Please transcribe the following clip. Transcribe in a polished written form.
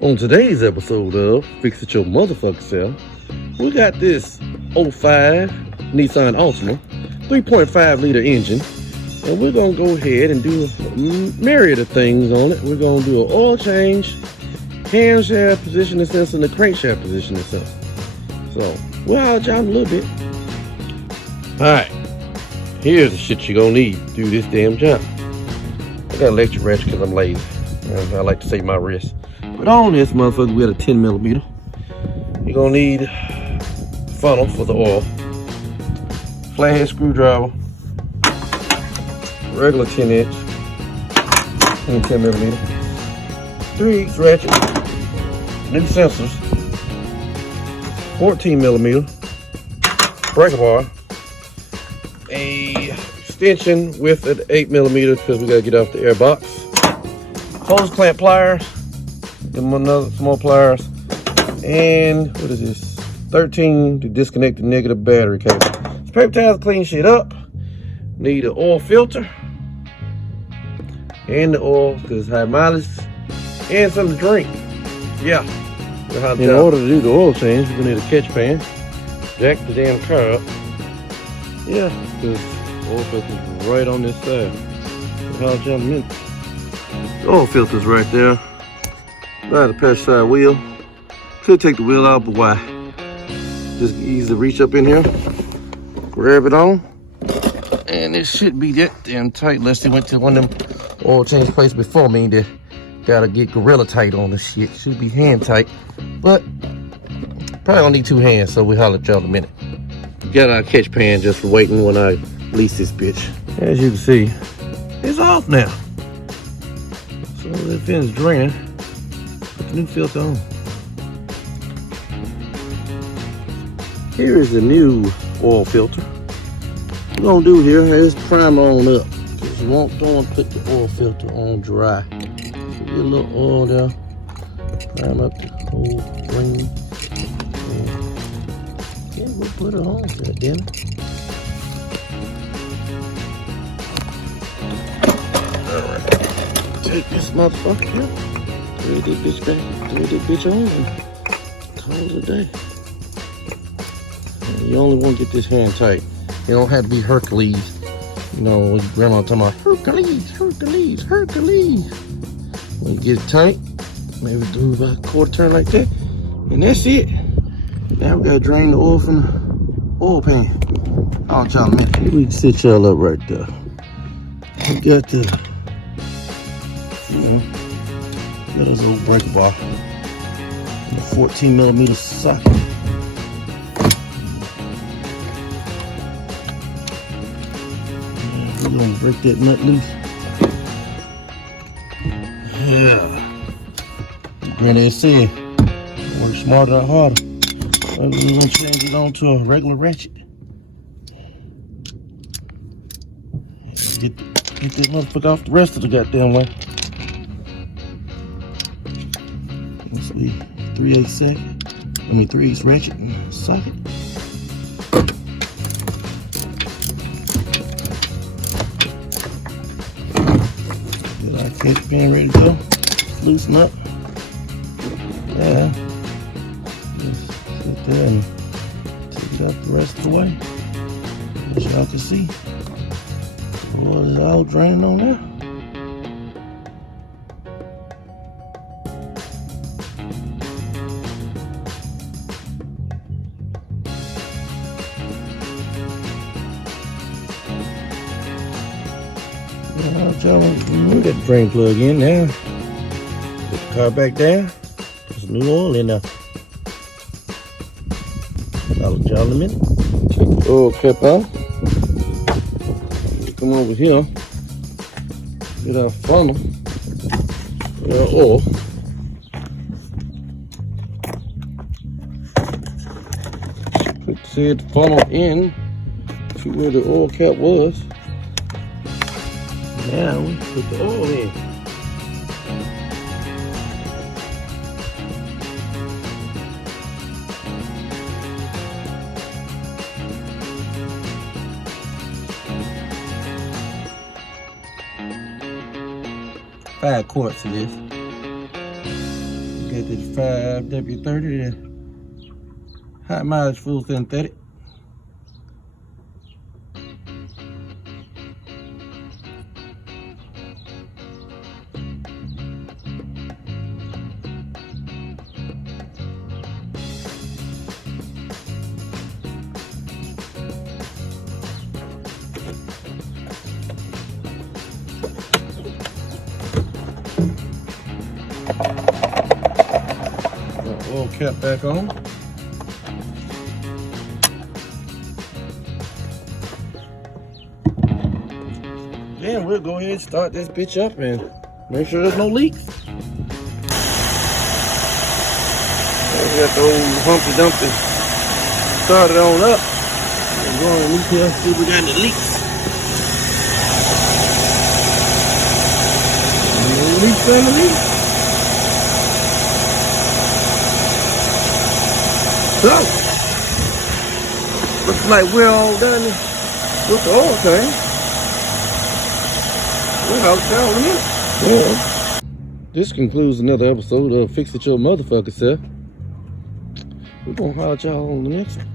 On today's episode of Fix It Your Motherfucker Self, we got this '05 Nissan Altima 3.5 liter engine, and we're gonna go ahead and do a myriad of things on it. We're gonna do an oil change, camshaft positioning sensor, and the crankshaft positioning sensor. So we'll holler at y'all in a little bit. Alright, here's the shit you're gonna need to do this damn job. I got an electric wrench because I'm lazy. I like to save my wrist. But on this motherfucker, we got a 10mm. You're gonna need funnel for the oil, flathead screwdriver, regular 10-inch, and 10mm, 3/8 ratchet, new sensors, 14mm, breaker bar, a extension with an 8mm because we gotta get off the air box, hose clamp pliers, give them another small pliers, and what is this? 13 to disconnect the negative battery cable. It's paper towels to clean shit up. Need an oil filter and the oil because it's high mileage, and something to drink. Yeah. In order to do the oil change, we're gonna need a catch pan. Jack the damn car up. Yeah, because oil filter's right on this side. I'll jump in. The oil filter's right there. By the passenger side wheel. Could take the wheel out, but why? Just easy to reach up in here, grab it on, and it should be that damn tight unless they went to one of them oil change places before me that gotta get gorilla tight on this shit. Should be hand tight, but probably gonna need two hands, so we'll holler at y'all in a minute. Got our catch pan just for waiting when I release this bitch. As you can see, it's off now. So the fin's draining. Put the new filter on. Here is the new oil filter. What we're gonna do here is prime on up. Because you don't want to put the oil filter on dry. So get a little oil there. Prime up the whole ring. Yeah, we'll put it on that then. Alright. Take this motherfucker here. Thread this bitch back. Thread this bitch on and call it a day. You only want to get this hand tight. You don't have to be Hercules. You know, grandma talking about Hercules, Hercules, Hercules. When you get it tight, maybe do about a quarter turn like that. And that's it. Now we gotta drain the oil from the oil pan. I'll y'all in a minute. We can sit y'all up right there. We got the, got this old breaker bar. The 14mm socket. We're gonna break that nut loose. Yeah. Granddad said, work smarter, not harder. We're gonna change it on to a regular ratchet. Get this motherfucker off the rest of the goddamn way. Let's see, 3/8 second. 3/8 ratchet socket. Catch pan ready to go. Loosen up. Yeah. Just sit there and take it up the rest of the way. As y'all can see. Oil is all draining on there. We got the drain plug in now. Put the car back down. Put some new oil in there. I'll let y'all in a minute. Take the oil cap off. Come over here. Get our funnel. Get our oil. Put the funnel in to where the oil cap was. Now we put the oil in. 5 quarts of this. got this 5W30, high mileage full synthetic. Oil cap back on. Then we'll go ahead and start this bitch up and make sure there's no leaks. We got the old Humpty Dumpty started on up. We're going underneath here, see if we got any leaks. No leaks underneath. So, looks like we're all done with the oil tank. We'll out y'all in a minute. Yeah. This concludes another episode of Fix It Your Motherfucker Self. We're gonna holler at y'all on the next one.